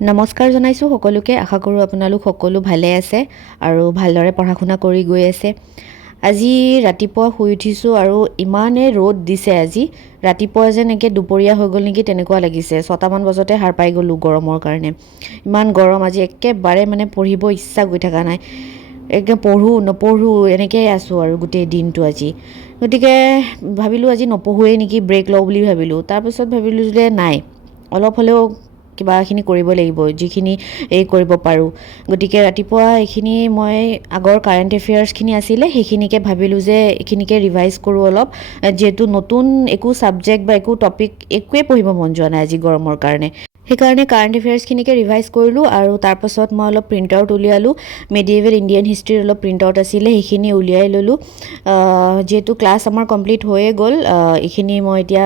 নমস্কাৰ জনাইছোঁ সকলোকে। আশা কৰোঁ আপোনালোক সকলো ভালে আছে আৰু ভালদৰে পঢ়া শুনা কৰি গৈ আছে। আজি ৰাতিপুৱা শুই উঠিছোঁ আৰু ইমানেই ৰ'দ দিছে আজি। ৰাতিপুৱা যেন একে দুপৰীয়া হৈ গ'ল নেকি তেনেকুৱা লাগিছে। ছটামান বজাতে সাৰ পাই গ'লোঁ গৰমৰ কাৰণে। ইমান গৰম আজি একেবাৰে মানে পঢ়িব ইচ্ছা গৈ থকা নাই। একে পঢ়োঁ নপঢ়োঁ এনেকৈ আছোঁ আৰু গোটেই দিনটো আজি। গতিকে ভাবিলোঁ আজি নপঢ়োৱেই নেকি ব্ৰেক লওঁ বুলি ভাবিলোঁ। তাৰপিছত ভাবিলোঁ যে নাই অলপ হ'লেও কিবাখিনি কৰিব লাগিব, যিখিনি এই কৰিব পাৰোঁ। গতিকে ৰাতিপুৱা এইখিনি মই আগৰ কাৰেণ্ট এফেয়াৰ্ছখিনি আছিলে, সেইখিনিকে ভাবিলোঁ যে এইখিনিকে ৰিভাইজ কৰোঁ অলপ। যিহেতু নতুন একো ছাবজেক্ট বা একো টপিক একোৱেই পঢ়িব মন যোৱা নাই আজি গৰমৰ কাৰণে। সেইকাৰণে কাৰেণ্ট এফেয়াৰ্ছখিনিকে ৰিভাইজ কৰিলোঁ আৰু তাৰপাছত মই অলপ প্ৰিণ্ট আউট উলিয়ালোঁ। মেডিয়েভেল ইণ্ডিয়ান হিষ্ট্ৰীৰ অলপ প্ৰিণ্ট আউট আছিলে, সেইখিনি উলিয়াই ল'লোঁ। যিহেতু ক্লাছ আমাৰ কমপ্লিট হৈয়ে গ'ল এইখিনি মই এতিয়া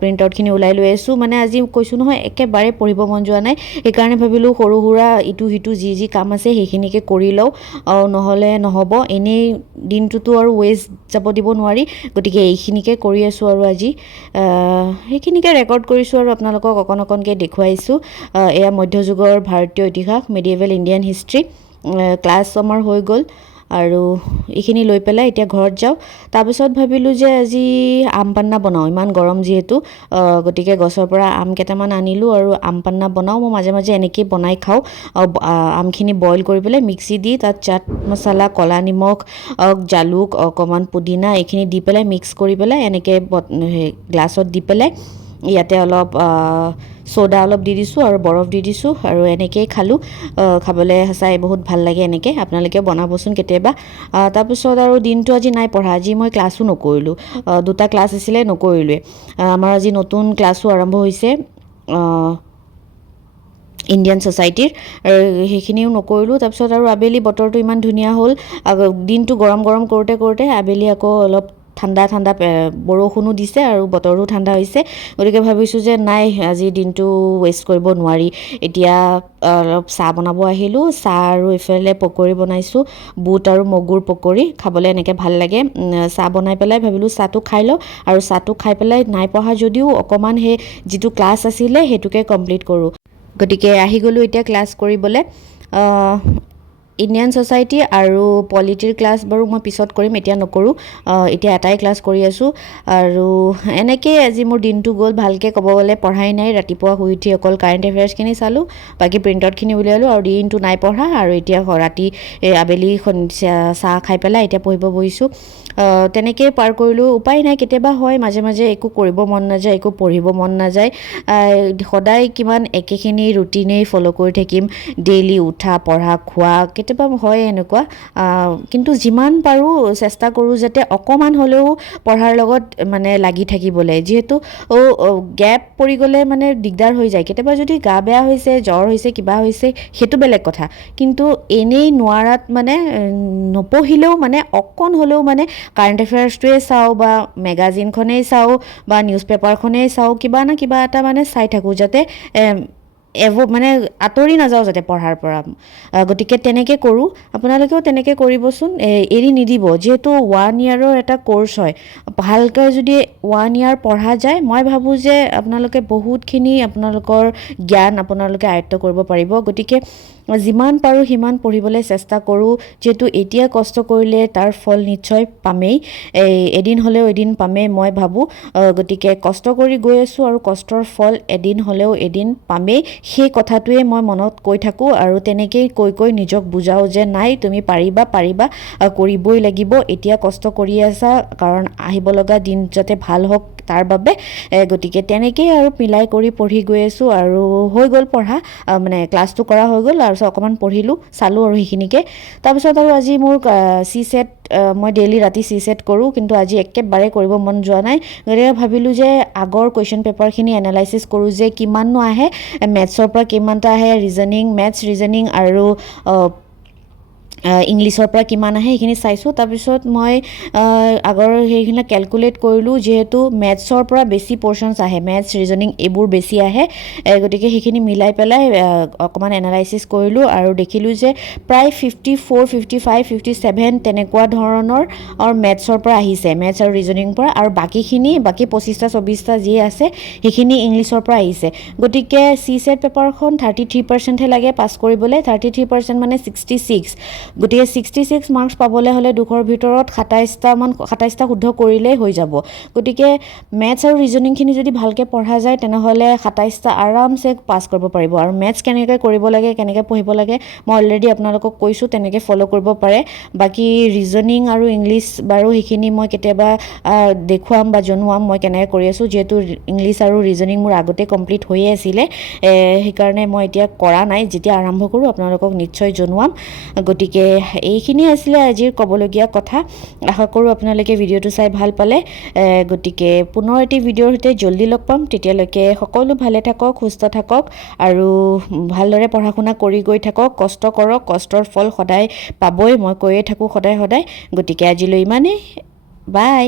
প্ৰিণ্ট আউটখিনি ওলাই লৈ আছোঁ। মানে আজি কৈছোঁ নহয় একেবাৰে পঢ়িব মন যোৱা নাই। সেইকাৰণে ভাবিলোঁ সৰু সুৰা ইটো সিটো যি যি কাম আছে সেইখিনিকে কৰি লওঁ। নহ'লে নহ'ব। এনেই দিনটোতো আৰু ৱেষ্ট যাব দিব নোৱাৰি। গতিকে এইখিনিকে কৰি আছোঁ আৰু আজি। সেইখিনিকে ৰেকৰ্ড কৰিছোঁ আৰু আপোনালোকক অকণ অকণকৈ দেখুৱাইছোঁ। এয়া মধ্যযুগৰ ভাৰতীয় ইতিহাস মেডিয়েভেল ইণ্ডিয়ান হিষ্ট্ৰী ক্লাছ আমাৰ হৈ গ'ল। আৰু এইখিনি লৈ পেলাই এতিয়া ঘৰত যাওঁ। তাৰপিছত ভাবিলোঁ যে আজি আম পান্না বনাওঁ, ইমান গৰম যিহেতু। গতিকে গছৰ পৰা আম কেইটামান আনিলোঁ আৰু আম পান্না বনাওঁ। মই মাজে মাজে এনেকেই বনাই খাওঁ। আমখিনি বইল কৰি পেলাই মিক্সি দি তাত চাট মছলা, ক'লা নিমখ জালুক, অকণমান পুদিনা এইখিনি দি পেলাই মিক্স কৰি পেলাই এনেকৈ গ্লাছত দি পেলাই ইয়াতে অলপ ছ'ডা অলপ দি দিছোঁ আৰু বৰফ দি দিছোঁ আৰু এনেকৈয়ে খালোঁ। খাবলৈ সঁচাই বহুত ভাল লাগে এনেকৈ। আপোনালোকে বনাবচোন কেতিয়াবা। তাৰপিছত আৰু দিনটো আজি নাই পঢ়া। আজি মই ক্লাছো নকৰিলোঁ। দুটা ক্লাছ আছিলে নকৰিলোৱে। আমাৰ আজি নতুন ক্লাছো আৰম্ভ হৈছে ইণ্ডিয়ান ছ'চাইটিৰ। আৰু সেইখিনিও নকৰিলোঁ। তাৰপিছত আৰু আবেলি বতৰটো ইমান ধুনীয়া হ'ল। দিনটো গৰম গৰম কৰোঁতে কৰোঁতে আবেলি আকৌ অলপ ঠাণ্ডা ঠাণ্ডা বৰষুণো দিছে আৰু বতৰো ঠাণ্ডা হৈছে। গতিকে ভাবিছোঁ যে নাই আজি দিনটো ৱেষ্ট কৰিব নোৱাৰি। এতিয়া অলপ চাহ বনাব আহিলোঁ। চাহ আৰু এইফালে পকৰি বনাইছোঁ। বুট আৰু মগুৰ পকৰি। খাবলৈ এনেকৈ ভাল লাগে। চাহ বনাই পেলাই ভাবিলোঁ চাহটো খাই লওঁ। আৰু চাহটো খাই পেলাই নাই পঢ়া যদিও অকণমান সেই যিটো ক্লাছ আছিলে সেইটোকে কমপ্লিট কৰোঁ। গতিকে আহি গ'লোঁ এতিয়া ক্লাছ কৰিবলৈ। ইণ্ডিয়ান ছ'চাইটি আৰু পলিটিৰ ক্লাছ বাৰু মই পিছত কৰিম এতিয়া নকৰোঁ। এতিয়া এটাই ক্লাছ কৰি আছোঁ। আৰু এনেকেই আজি মোৰ দিনটো গ'ল। ভালকৈ ক'ব গ'লে পঢ়াই নাই ৰাতিপুৱা শুই উঠি অকল কাৰেণ্ট এফেয়াৰ্ছখিনি চালোঁ বাকী প্ৰিণ্ট আউটখিনি উলিয়ালোঁ আৰু দিনটো নাই পঢ়া। আৰু এতিয়া ৰাতি আবেলি চাহ খাই পেলাই এতিয়া পঢ়িব বহিছোঁ। আহ, তেনেকেই পাৰ কৰিলোঁ। উপায় নাই কেতিয়াবা হয় মাজে মাজে একো কৰিব মন নাযায় একো পঢ়িব মন নাযায়। সদায় কিমান একেখিনি ৰুটিনেই ফ'ল' কৰি থাকিম। ডেইলি উঠা পঢ়া খোৱা কেতিয়াবা হয় এনেকুৱা। কিন্তু যিমান পাৰোঁ চেষ্টা কৰোঁ যাতে অকণমান হ'লেও পঢ়াৰ লগত মানে লাগি থাকিবলৈ। যিহেতু গেপ পৰি গ'লে মানে দিগদাৰ হৈ যায়। কেতিয়াবা যদি গা বেয়া হৈছে, জ্বৰ হৈছে, কিবা হৈছে, সেইটো বেলেগ কথা। কিন্তু এনেই নোৱাৰাত মানে নপঢ়িলেও মানে অকণ হ'লেও মানে কাৰেণ্ট এফেয়াৰ্ছটোৱে চাওঁ বা মেগাজিনখনেই চাওঁ বা নিউজ পেপাৰখনেই চাওঁ, কিবা না কিবা এটা মানে চাই থাকোঁ যাতে এভ মানে আঁতৰি নাযাওঁ যাতে পঢ়াৰ পৰা। গতিকে তেনেকৈ কৰোঁ। আপোনালোকেও তেনেকৈ কৰিবচোন। এৰি নিদিব। যিহেতু ওৱান ইয়েৰৰ এটা ক'ৰ্চ হয়। ভালকৈ যদি ওৱান ইয়েৰ পঢ়া যায়, মই ভাবোঁ যে আপোনালোকে বহুতখিনি আপোনালোকৰ জ্ঞান আপোনালোকে আয়ত্ব কৰিব পাৰিব। গতিকে যিমান পাৰোঁ সিমান পঢ়িবলৈ চেষ্টা কৰোঁ, যিহেতু এতিয়া কষ্ট কৰিলে তাৰ ফল নিশ্চয় পামেই। এই, এদিন হ'লেও এদিন পামেই মই ভাবোঁ। গতিকে কষ্ট কৰি গৈ আছোঁ আৰু কষ্টৰ ফল এদিন হ'লেও এদিন পামেই। সেই কথাটোৱে মই মনত কৈ থাকোঁ আৰু তেনেকেই কৈ কৈ নিজক বুজাওঁ যে নাই, তুমি পাৰিবা পাৰিবা কৰিবই লাগিব। এতিয়া কষ্ট কৰি আছা, কাৰণ আহিব লগা দিন যাতে ভালো হওক তাৰ বাবে গতিকে তেনেকেই আৰু মিলাই কৰি পঢ়ি গৈ আছোঁ আৰু হৈ গ'ল পঢ়া মানে ক্লাছটো কৰা হৈ গ'ল তাৰপিছত অকণমান পঢ়িলোঁ চালোঁ আৰু সেইখিনিকে। তাৰপিছত আৰু আজি মোৰ চি ছেট মই ডেইলি ৰাতি চি ছেট কৰোঁ কিন্তু আজি একেবাৰে কৰিব মন যোৱা নাই। গতিকে ভাবিলোঁ যে আগৰ কুৱেশ্যন পেপাৰখিনি এনালাইচিছ কৰোঁ যে কিমাননো আহে মেথছৰ পৰা কিমানটা আহে ৰিজনিং মেথছ ৰিজনিং আৰু ইংলিছৰ পৰা কিমান আহে সেইখিনি চাইছোঁ। তাৰপিছত মই আগৰ সেইখিনি কেলকুলেট কৰিলোঁ যিহেতু মেথছৰ পৰা বেছি পৰ্চনছ আহে। মেথছ ৰিজনিং এইবোৰ বেছি আহে। গতিকে সেইখিনি মিলাই পেলাই অকণমান এনালাইচিছ কৰিলোঁ আৰু দেখিলোঁ যে প্ৰায় fifty four fifty five fifty seven তেনেকুৱা ধৰণৰ মেথছৰ পৰা আহিছে। মেথছ আৰু ৰিজনিং পৰা আৰু বাকীখিনি, বাকী পঁচিছটা, চৌবিছটা যি আছে, সেইখিনি ইংলিছৰ পৰা আহিছে। গতিকে চি ছেট পেপাৰখন থাৰ্টি থ্ৰী পাৰ্চেণ্টহে লাগে পাছ কৰিবলৈ। থাৰ্টি থ্ৰী পাৰ্চেণ্ট মানে ছিক্সটি ছিক্স গতিকে ছিক্সটি ছিক্স মাৰ্কছ পাবলৈ হ'লে দুশৰ ভিতৰত সাতাইছটামান সাতাইছটা শুদ্ধ কৰিলেই হৈ যাব। গতিকে মেথছ আৰু ৰিজনিংখিনি যদি ভালকৈ পঢ়া যায় তেনেহ'লে সাতাইছটা আৰামছে পাছ কৰিব পাৰিব। আৰু মেথছ কেনেকৈ কৰিব লাগে কেনেকৈ পঢ়িব লাগে মই অলৰেডি আপোনালোকক কৈছোঁ তেনেকৈ ফ'ল' কৰিব পাৰে। বাকী ৰিজনিং আৰু ইংলিছ বাৰু সেইখিনি মই কেতিয়াবা দেখুৱাম বা জনোৱাম মই কেনেকৈ কৰি আছোঁ যিহেতু ইংলিছ আৰু ৰিজনিং মোৰ আগতে কমপ্লিট হৈয়ে আছিলে। সেইকাৰণে মই এতিয়া কৰা নাই। যেতিয়া আৰম্ভ কৰোঁ আপোনালোকক নিশ্চয় জনোৱাম। গতিকে এইখিনিয়ে আছিলে আজিৰ ক'বলগীয়া কথা। আশা কৰোঁ আপোনালোকে ভিডিঅ'টো চাই ভালো পালে। গতিকে পুনৰ এটি ভিডিঅ'ৰ সৈতে জল্দি লগ পাম। তেতিয়ালৈকে সকলো ভালে থাকক, সুস্থ থাকক আৰু ভালদৰে পঢ়া শুনা কৰি গৈ থাকক। কষ্ট কৰক, কষ্টৰ ফল সদায় পাবই। মই কৈয়ে থাকোঁ সদায় সদায়। গতিকে আজিলৈ ইমানেই। বাই!